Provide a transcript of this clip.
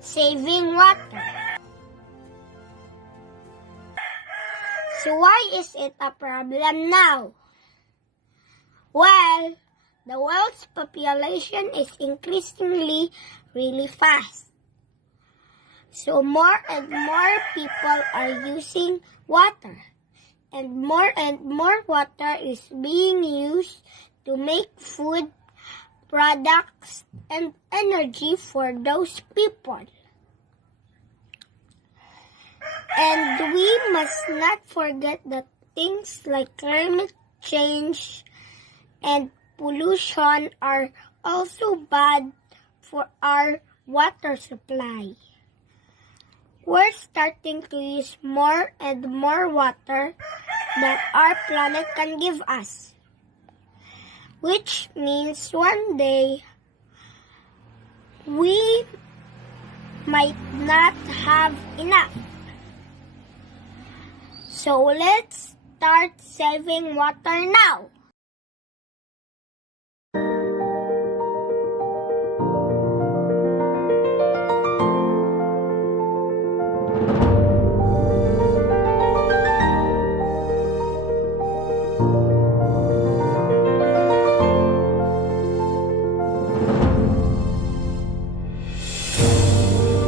saving water. So why is it a problem now? Well, the world's population is increasingly really fast. So more and more people are using water. And more water is being used to make food, products, and energy for those people. And we must not forget that things like climate change and pollution are also bad for our water supply. We're starting to use more and more water that our planet can give us, which means one day we might not have enough. So let's start saving water now.